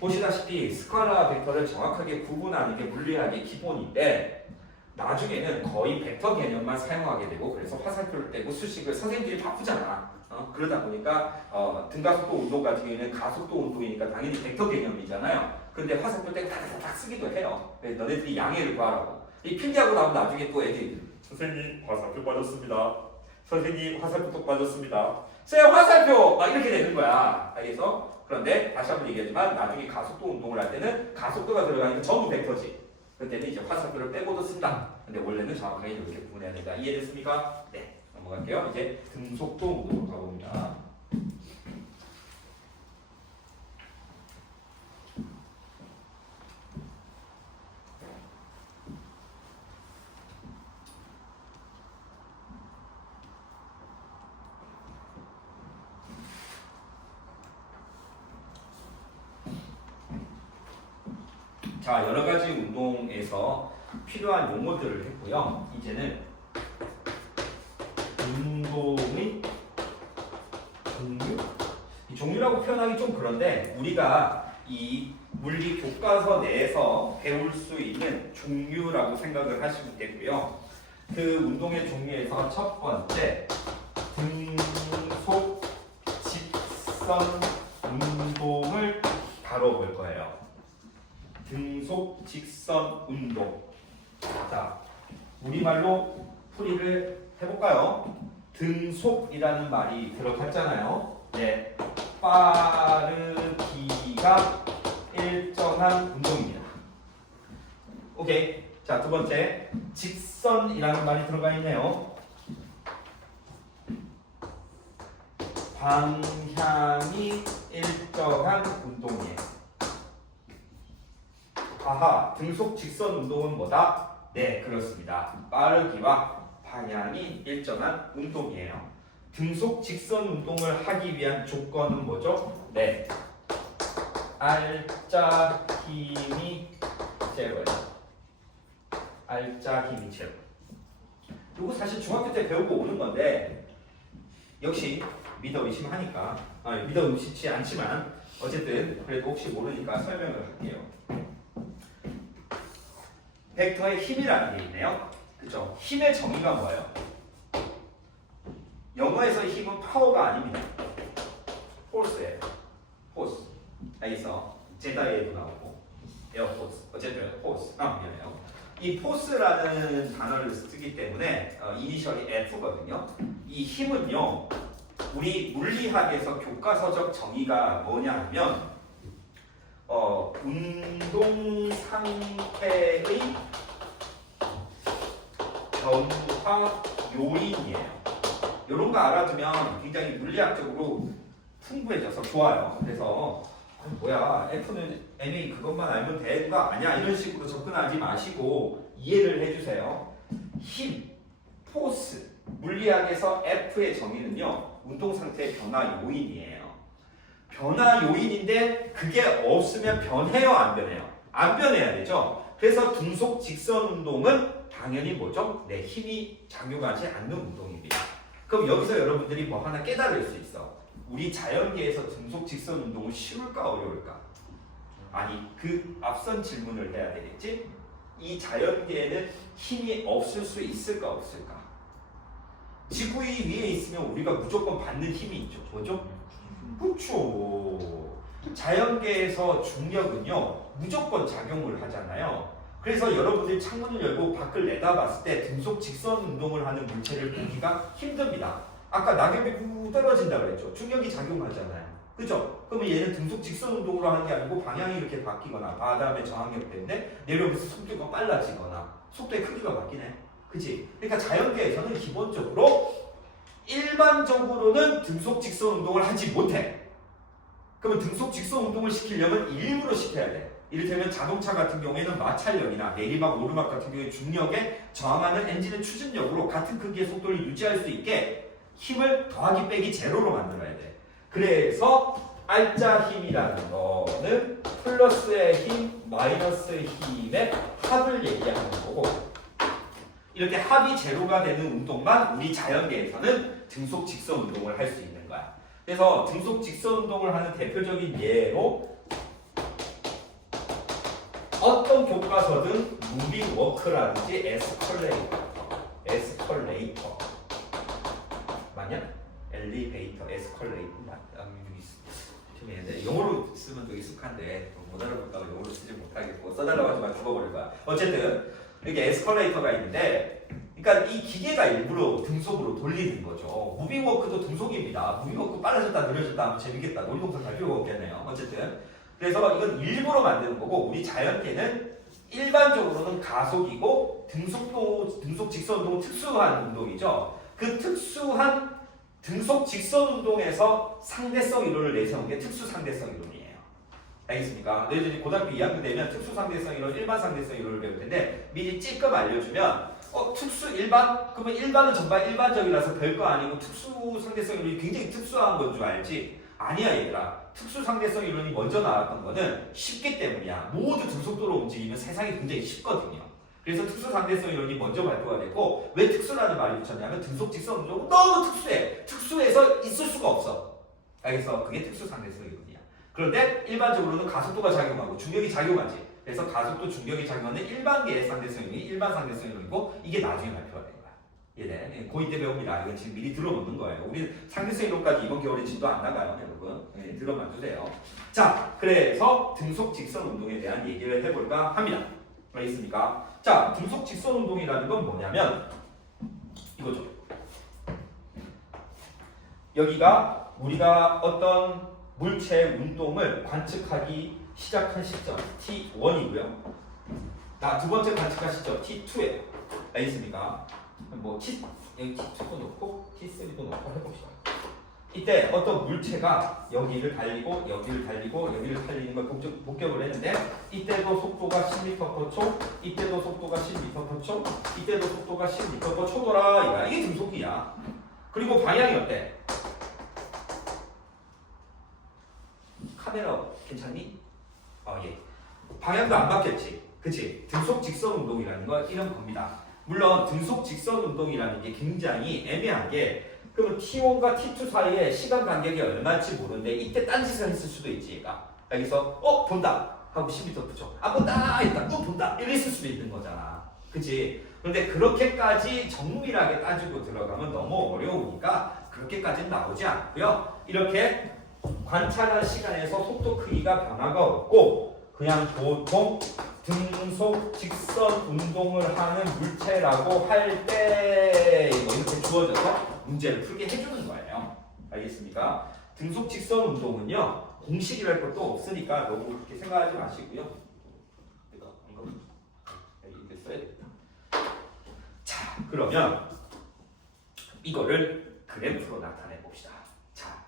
보시다시피 스칼라 벡터를 정확하게 구분하는 게 물리학의 기본인데 나중에는 거의 벡터 개념만 사용하게 되고 그래서 화살표를 떼고 수식을 선생님들이 바쁘잖아. 그러다 보니까 등가속도 운동 같은 경우에는 가속도 운동이니까 당연히 벡터 개념이잖아요. 근데 화살표 떼고 다다닥 쓰기도 해요. 너네들이 양해를 구하라고. 이 필기하고 나면 나중에 또 애들이 선생님 화살표 빠졌습니다. 선생님 화살표 또 빠졌습니다. 쌤 화살표 막 이렇게 되는 거야. 알겠어? 그런데 다시 한번 얘기하지만 나중에 가속도 운동을 할 때는 가속도가 들어가니까 전부 벡터지. 그때는 이제 화살표를 빼고도 쓴다. 근데 원래는 정확하게 이렇게 구분해야 된다. 이해됐습니까? 네. 넘어갈게요. 이제 등속도 운동으로 가봅니다. 자, 여러 가지 운동에서 필요한 용어들을 했고요. 이제는 운동의 종류? 이 종류라고 표현하기 좀 그런데 우리가 이 물리 교과서 내에서 배울 수 있는 종류라고 생각을 하시면 되고요. 그 운동의 종류에서 첫 번째 등속 직선 운동을 다뤄볼 거예요. 등속 직선 운동. 자, 우리말로 풀이를 해볼까요? 등속이라는 말이 들어갔잖아요. 네, 빠르기가 일정한 운동입니다. 오케이. 자, 두 번째 직선이라는 말이 들어가 있네요. 방향이 일정한 운동이에요. 아하, 등속 직선 운동은 뭐다? 네, 그렇습니다. 빠르기와 방향이 일정한 운동이에요. 등속 직선 운동을 하기 위한 조건은 뭐죠? 네, 알짜 힘이 제로예요. 알짜 힘이 제로. 이거 사실 중학교 때 배우고 오는 건데 역시 믿어 의심하니까 믿어 의심치 않지만 어쨌든 그래도 혹시 모르니까 설명을 할게요. 벡터의 힘이라는 게 있네요. 그죠? 힘의 정의가 뭐예요? 영어에서의 힘은 파워가 아닙니다. 포스예요. 포스. 알겠어? 제다이에도 나오고 에어포스. 어쨌든 포스. 미안해요. 이 포스라는 단어를 쓰기 때문에 이니셜이 F거든요. 이 힘은요. 우리 물리학에서 교과서적 정의가 뭐냐 하면 운동 상태의 변화 요인이에요. 이런 거 알아두면 굉장히 물리학적으로 풍부해져서 좋아요. 그래서 뭐야 F는 NA 그것만 알면 되는 거 아니야 이런 식으로 접근하지 마시고 이해를 해주세요. 힘, 포스, 물리학에서 F의 정의는요. 운동 상태의 변화 요인이에요. 변화 요인인데 그게 없으면 변해요 안 변해요? 안 변해야 되죠. 그래서 등속 직선 운동은 당연히 뭐죠? 네, 힘이 작용하지 않는 운동입니다. 그럼 여기서 여러분들이 뭐 하나 깨달을 수 있어. 우리 자연계에서 등속 직선 운동은 쉬울까 어려울까? 아니, 그 앞선 질문을 해야 되겠지? 이 자연계에는 힘이 없을 수 있을까 없을까? 지구 위에 있으면 우리가 무조건 받는 힘이 있죠. 뭐죠? 그렇죠. 자연계에서 중력은요 무조건 작용을 하잖아요. 그래서 여러분들이 창문을 열고 밖을 내다봤을 때 등속 직선 운동을 하는 물체를 보기가 힘듭니다. 아까 낙엽이 꾹 떨어진다 그랬죠. 중력이 작용하잖아요. 그죠? 그러면 얘는 등속 직선 운동으로 하는 게 아니고 방향이 이렇게 바뀌거나 바다음에 저항력 때문에 내려오면서 속도가 빨라지거나 속도의 크기가 바뀌네. 그치? 그러니까 자연계에서는 기본적으로 일반적으로는 등속 직선 운동을 하지 못해. 그러면 등속 직선 운동을 시키려면 일부러 시켜야 돼. 이를테면 자동차 같은 경우에는 마찰력이나 내리막, 오르막 같은 경우에 중력에 저항하는 엔진의 추진력으로 같은 크기의 속도를 유지할 수 있게 힘을 더하기 빼기 제로로 만들어야 돼. 그래서 알짜 힘이라는 거는 플러스의 힘, 마이너스의 힘의 합을 얘기하는 거고, 이렇게 합이 제로가 되는 운동만 우리 자연계에서는 등속 직선 운동을 할 수 있는 거야. 그래서 등속 직선 운동을 하는 대표적인 예로 어떤 교과서든 무빙 워크라든지 에스컬레이터 맞냐? 엘리베이터, 에스컬레이터 영어로 쓰면 더 익숙한데 못 알아볼까봐 영어로 쓰지 못하겠고 써달라고 하지만 죽어버릴 거야. 어쨌든 이렇게 에스컬레이터가 있는데, 그러니까 이 기계가 일부러 등속으로 돌리는 거죠. 무빙워크도 등속입니다. 무빙워크 빨라졌다 느려졌다 하면 재밌겠다. 놀이동산 갈 필요가 없겠네요. 어쨌든 그래서 이건 일부러 만드는 거고, 우리 자연계는 일반적으로는 가속이고 등속 직선 운동은 특수한 운동이죠. 그 특수한 등속 직선 운동에서 상대성 이론을 내세운 게 특수 상대성 이론이에요. 알겠습니까? 너희들이 고등학교 2학년 되면 특수 상대성 이론, 일반 상대성 이론을 배울 텐데 미리 찔끔 알려주면 특수 일반? 그러면 일반은 전반 일반적이라서 별거 아니고 특수 상대성 이론이 굉장히 특수한 건 줄 알지? 아니야 얘들아. 특수 상대성 이론이 먼저 나왔던 거는 쉽기 때문이야. 모두 등속도로 움직이면 세상이 굉장히 쉽거든요. 그래서 특수 상대성 이론이 먼저 발표가 됐고, 왜 특수라는 말이 붙였냐면 등속 직선 운동은 너무 특수해. 특수해서 있을 수가 없어. 알겠어? 그게 특수 상대성 이론이야. 그런데 일반적으로는 가속도가 작용하고 중력이 작용하지. 그래서 가속도, 중력이 작용하는 일반계의 상대성 이론이 일반 상대성 이론이고, 이게 나중에 발표가 된 거야. 얘네 고2 때 배웁니다. 이건 지금 미리 들어놓는 거예요. 우리 상대성 이론까지 이번 겨울에 진도 안 나가요, 여러분. 네, 들어만 주세요. 자, 그래서 등속 직선 운동에 대한 얘기를 해볼까 합니다. 알겠습니까? 자, 등속 직선 운동이라는 건 뭐냐면 이거죠. 여기가 우리가 어떤 물체의 운동을 관측하기 시작한 시점 T1이고요. 두 번째 관측한 시점 T2예요. 알겠습니까? 뭐 여기 T2도 넣고 T3도 넣고 해봅시다. 이때 어떤 물체가 여기를 달리고 여기를 달리고 여기를 달리는 걸 목격을 했는데, 이때도 속도가 10m/초, 이때도 속도가 10m/초, 이때도 속도가 10m/초더라. 이게 등속이야. 그리고 방향이 어때? 카메라 괜찮니? 예. 방향도 안 바뀌었지. 그치? 등속 직선 운동이라는 건 이런 겁니다. 물론 등속 직선 운동이라는 게 굉장히 애매한 게, 그러면 T1과 T2 사이에 시간 간격이 얼마인지 모르는데 이때 딴짓을 했을 수도 있지 얘가. 여기서 본다 하고 10m/초 안 본다 했다 또 본다 이랬을 수도 있는 거잖아. 그치? 그런데 그렇게까지 정밀하게 따지고 들어가면 너무 어려우니까 그렇게까지는 나오지 않고요. 이렇게 관찰한 시간에서 속도 크기가 변화가 없고 그냥 보통 등속 직선 운동을 하는 물체라고 할 때 이렇게 주어져서 문제를 풀게 해주는 거예요. 알겠습니까? 등속 직선 운동은요, 공식이랄 것도 없으니까 너무 그렇게 생각하지 마시고요. 이렇게 써야겠다. 자, 그러면 이거를 그래프로 나타내 봅시다. 자,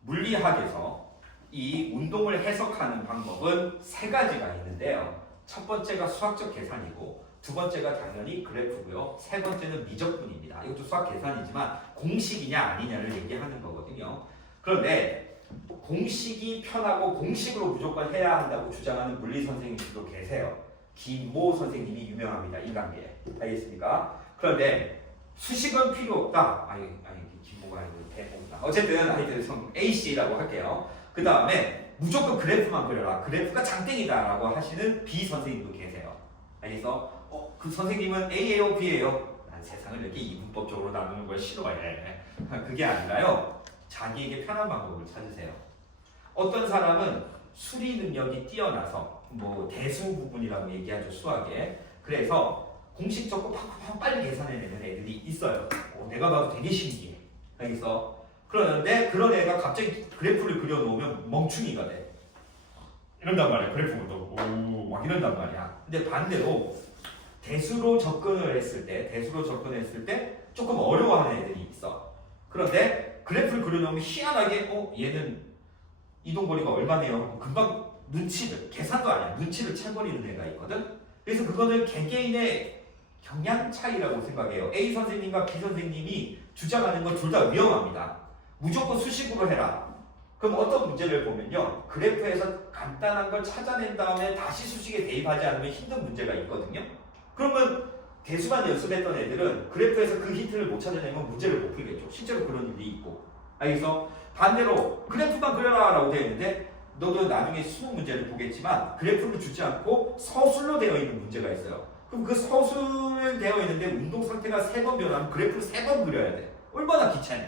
물리학에서 이 운동을 해석하는 방법은 세 가지가 있는데요. 첫 번째가 수학적 계산이고, 두 번째가 당연히 그래프고요. 세 번째는 미적분입니다. 이것도 수학 계산이지만 공식이냐 아니냐를 얘기하는 거거든요. 그런데 공식이 편하고 공식으로 무조건 해야 한다고 주장하는 물리 선생님들도 계세요. 김모 선생님이 유명합니다. 인간계에. 알겠습니까? 그런데 수식은 필요 없다. 김모가 아니고 대모다. 어쨌든 하여튼 A씨라고 할게요. 그 다음에 무조건 그래프만 그려라. 그래프가 장땡이다라고 하시는 B 선생님도 계세요. 알겠어? 그 선생님은 A예요, B예요? 난 세상을 이렇게 이분법적으로 나누는 걸 싫어해. 그게 아니라요. 자기에게 편한 방법을 찾으세요. 어떤 사람은 수리 능력이 뛰어나서 대수 부분이라고 얘기하죠, 수학에. 그래서 공식 적고 팍팍 빨리 계산해내는 애들이 있어요. 내가 봐도 되게 신기해. 알겠어? 그러는데 그런 애가 갑자기 그래프를 그려놓으면 멍충이가 돼. 이런단 말이야. 그래프를 넣고 막 이런단 말이야. 근데 반대로 대수로 접근을 했을 때 조금 어려워하는 애들이 있어. 그런데 그래프를 그려놓으면 희한하게 얘는 이동거리가 얼마네요. 금방 눈치를, 계산도 아니야, 눈치를 채버리는 애가 있거든. 그래서 그거는 개개인의 경향 차이라고 생각해요. A 선생님과 B 선생님이 주장하는 건 둘 다 위험합니다. 무조건 수식으로 해라. 그럼 어떤 문제를 보면요, 그래프에서 간단한 걸 찾아낸 다음에 다시 수식에 대입하지 않으면 힘든 문제가 있거든요. 그러면 대수만 연습했던 애들은 그래프에서 그 힌트를 못 찾아내면 문제를 못 풀겠죠. 실제로 그런 일이 있고. 그래서 반대로 그래프만 그려라 라고 되어 있는데, 너도 나중에 수능 문제를 보겠지만 그래프를 주지 않고 서술로 되어 있는 문제가 있어요. 그럼 그 서술 되어 있는데 운동 상태가 3번 변하면 그래프를 3번 그려야 돼. 얼마나 귀찮아.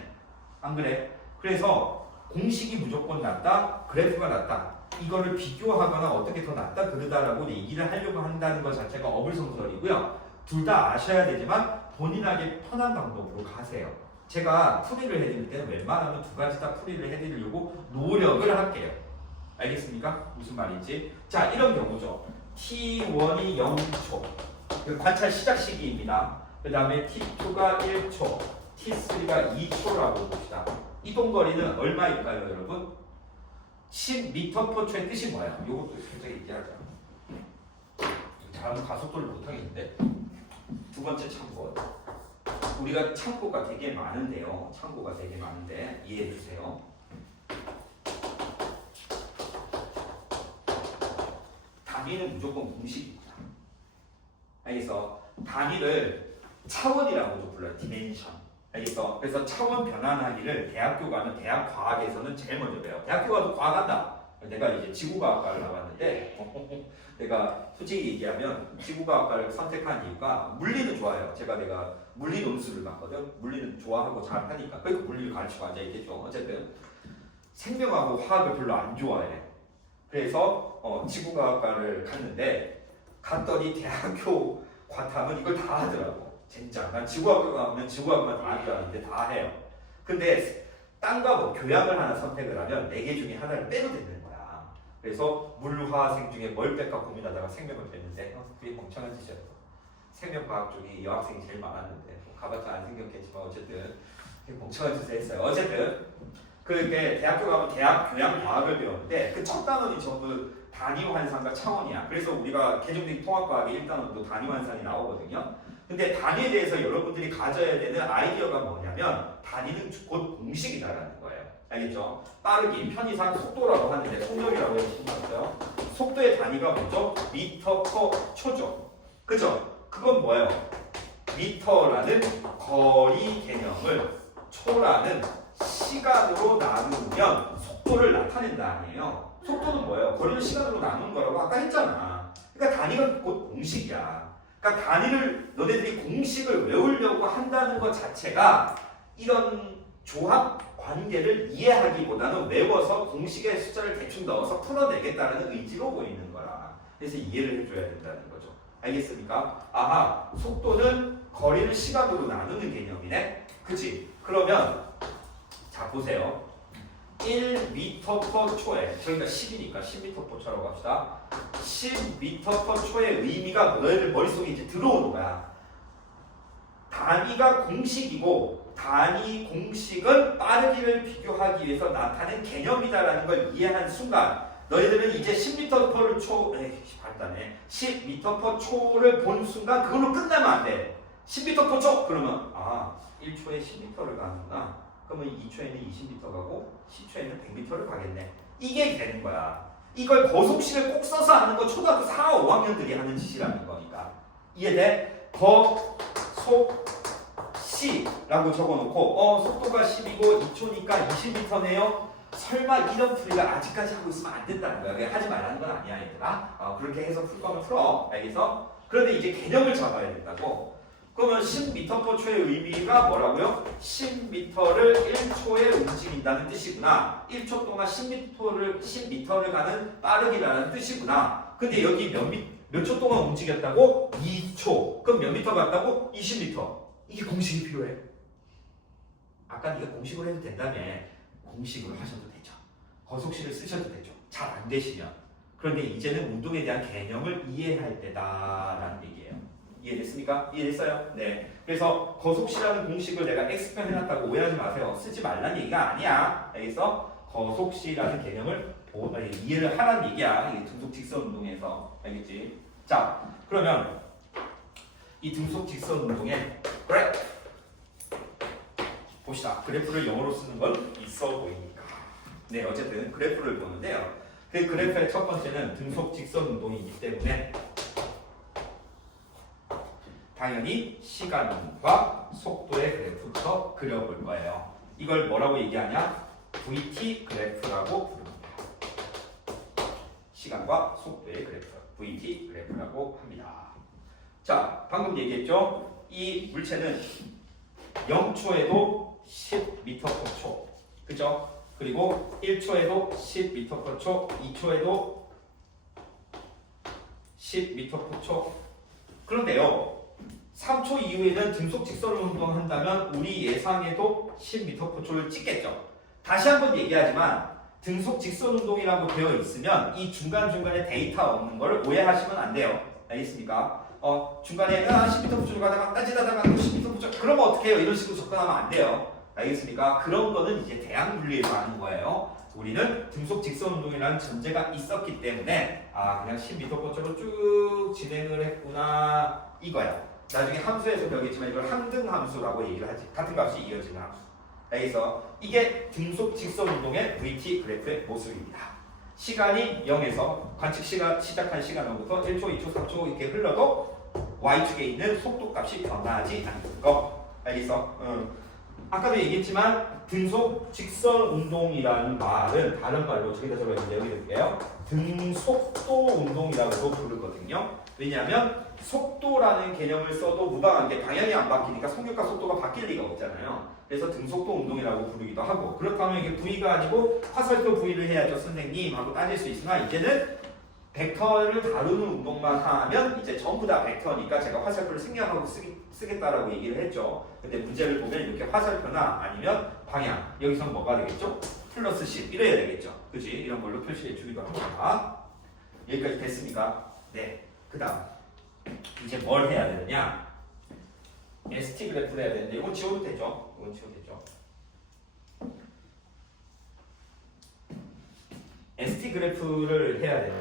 안 그래? 그래서 공식이 무조건 낫다, 그래프가 낫다, 이거를 비교하거나 어떻게 더 낫다 그러다라고 얘기를 하려고 한다는 것 자체가 어불성설이고요. 둘 다 아셔야 되지만 본인에게 편한 방법으로 가세요. 제가 풀이를 해드릴 때는 웬만하면 2가지 다 풀이를 해드리려고 노력을 할게요. 알겠습니까? 무슨 말인지. 자, 이런 경우죠. T1이 0초, 관찰 시작 시기입니다. 그 다음에 T2가 1초, T3가 2초라고 봅시다. 이동거리는 얼마일까요, 여러분? 10m/초의 뜻이 뭐야? 이것도 살짝 얘기하자. 잘하면 가속도를 못하겠는데. 두 번째 참고. 우리가 참고가 되게 많은데요. 참고가 되게 많은데 이해해 주세요. 단위는 무조건 공식입니다. 알겠어? 단위를 차원이라고도 불러요. 디멘션. 알겠어? 그래서 차원 변환하기를 대학교 가면 대학 과학에서는 제일 먼저 배워요. 대학교 가도 과학한다. 내가 이제 지구과학과를 나왔는데 내가 솔직히 얘기하면 지구과학과를 선택한 이유가 물리는 좋아요. 내가 물리 논술을 봤거든. 물리는 좋아하고 잘하니까. 그러니까 물리를 가르치고 앉아있겠죠. 어쨌든 생명하고 화학을 별로 안 좋아해. 그래서 지구과학과를 갔더니 대학교 과탐은 이걸 다 하더라고. 진짜 난 지구학과 가면 지구학만 다 할 줄 알았는데 다 해요. 근데 딴 과목 교양을 하나 선택을 하면 4개 중에 하나를 빼도 되는 거야. 그래서 물화생 중에 뭘 뺄까 고민하다가 생명을 뺐는데 그게 멍청한 짓이었어. 생명과학 쪽이 여학생이 제일 많았는데 가봤자 안 생겼겠지만 어쨌든 멍청한 짓을 했어요. 어쨌든 그게 대학교 가면 대학 교양 과학을 배웠는데 그 첫 단원이 전부 단위 환산과 차원이야. 그래서 우리가 개정된 통합과학의 1단원도 단위 환산이 나오거든요. 근데 단위에 대해서 여러분들이 가져야 되는 아이디어가 뭐냐면 단위는 곧 공식이다라는 거예요. 알겠죠? 빠르기, 편의상 속도라고 하는데 속력이라고 해주셨어요. 속도의 단위가 뭐죠? 미터 퍼 초죠. 그죠? 그건 뭐예요? 미터라는 거리 개념을 초라는 시간으로 나누면 속도를 나타낸다 아니에요. 속도는 뭐예요? 거리를 시간으로 나누는 거라고 아까 했잖아. 그러니까 단위가 곧 공식이야. 그러니까 단위를 너네들이 공식을 외우려고 한다는 것 자체가 이런 조합 관계를 이해하기보다는 외워서 공식의 숫자를 대충 넣어서 풀어내겠다는 의지로 보이는 거라. 그래서 이해를 해줘야 된다는 거죠. 알겠습니까? 아하, 속도는 거리를 시간으로 나누는 개념이네. 그치? 그러면 자 보세요. 1m/초에 저희가 10이니까 10m/초라고 합시다. 10m/초의 의미가 너희들 머릿속에 이제 들어오는 거야. 단위가 공식이고 단위 공식은 빠르기를 비교하기 위해서 나타낸 개념이다라는 걸 이해한 순간 너희들은 이제 10m/초 발단해 10m/초를 본 순간 그걸로 끝나면 안 돼. 10m/초 그러면 1초에 10m를 가는구나. 그러면 2초에는 20m 가고 10초에는 100m를 가겠네. 이게 되는 거야. 이걸 거속시를 꼭 써서 하는 거 초등학교 4, 5학년들이 하는 짓이라는 거니까. 이해돼? 거속시라고 적어놓고 속도가 10이고 2초니까 20m네요. 설마 이런 풀이를 아직까지 하고 있으면 안 된다는 거야. 그냥 하지 말라는 건 아니야 얘들아. 그렇게 해서 풀 거면 풀어. 알겠어? 그런데 이제 개념을 잡아야 된다고. 그러면 10m/초의 의미가 뭐라고요? 10m를 1초에 움직인다는 뜻이구나. 1초 동안 10m를 가는 빠르기라는 뜻이구나. 근데 여기 몇 초 동안 움직였다고? 2초. 그럼 몇 미터 갔다고? 20m. 이게 공식이 필요해. 아까 네가 공식으로 해도 된다며. 공식으로 하셔도 되죠. 거속시를 쓰셔도 되죠. 잘 안 되시면. 그런데 이제는 운동에 대한 개념을 이해할 때다라는 얘기예요. 이해됐습니까? 이해됐어요? 네. 그래서 거속시라는 공식을 내가 엑스펜 해놨다고 오해하지 마세요. 쓰지 말라는 얘기가 아니야. 알겠어? 거속시라는 개념을 이해를 하라는 얘기야. 이게 등속 직선 운동에서. 알겠지? 자, 그러면 이 등속 직선 운동의 그래프 봅시다. 그래프를 영어로 쓰는 건 있어 보이니까. 네, 어쨌든 그래프를 보는데요. 그 그래프의 첫 번째는 등속 직선 운동이기 때문에 당연히 시간과 속도의 그래프부터 그려볼 거예요. 이걸 뭐라고 얘기하냐? VT 그래프라고 부릅니다. 시간과 속도의 그래프, VT 그래프라고 합니다. 자, 방금 얘기했죠? 이 물체는 0초에도 10m/초, 그죠? 그리고 1초에도 10m/초, 2초에도 10m/초. 그런데요, 3초 이후에는 등속 직선 운동한다면 우리 예상에도 10m/초를 찍겠죠. 다시 한번 얘기하지만 등속 직선 운동이라고 되어 있으면 이 중간중간에 데이터 없는 걸 오해하시면 안 돼요. 알겠습니까? 중간에 10m/초 가다가 따지다가 또 10m/초 그러면 어떻게 해요? 이런 식으로 접근하면 안 돼요. 알겠습니까? 그런 거는 이제 대학 물리에서 하는 거예요. 우리는 등속 직선 운동이라는 전제가 있었기 때문에 그냥 10m/초로 쭉 진행을 했구나 이거야. 나중에 함수에서 배우겠지만 이걸 항등 함수라고 얘기를 하지. 같은 값이 이어지는 함수. 그래서 이게 등속 직선 운동의 VT 그래프의 모습입니다. 시간이 0에서 관측 시간 시작한 시간으로부터 1초, 2초, 3초 이렇게 흘러도 y축에 있는 속도 값이 변하지 않는 거. 알겠어? 아까도 얘기했지만 등속 직선 운동이라는 말은 다른 말로 저기다 적어있는데 여기 드릴게요. 등속도 운동이라고도 부르거든요. 왜냐하면 속도라는 개념을 써도 무방한 게 방향이 안 바뀌니까 속력과 속도가 바뀔 리가 없잖아요. 그래서 등속도 운동이라고 부르기도 하고, 그렇다면 이게 V가 아니고 화살표 V를 해야죠 선생님 하고 따질 수 있으나, 이제는 벡터를 다루는 운동만 하면 이제 전부 다 벡터니까 제가 화살표를 생략하고 쓰겠다라고 얘기를 했죠. 근데 문제를 보면 이렇게 화살표나 아니면 방향, 여기서 뭐가 되겠죠? 플러스 10 이래야 되겠죠. 그지? 이런 걸로 표시해 주기도 합니다. 여기까지 됐습니까? 네. 그 다음 이제 뭘 해야 되느냐? ST 그래프를 해야 되는데 이건 지워도 되죠. 이건 지워도 되죠. ST 그래프를 해야 돼요.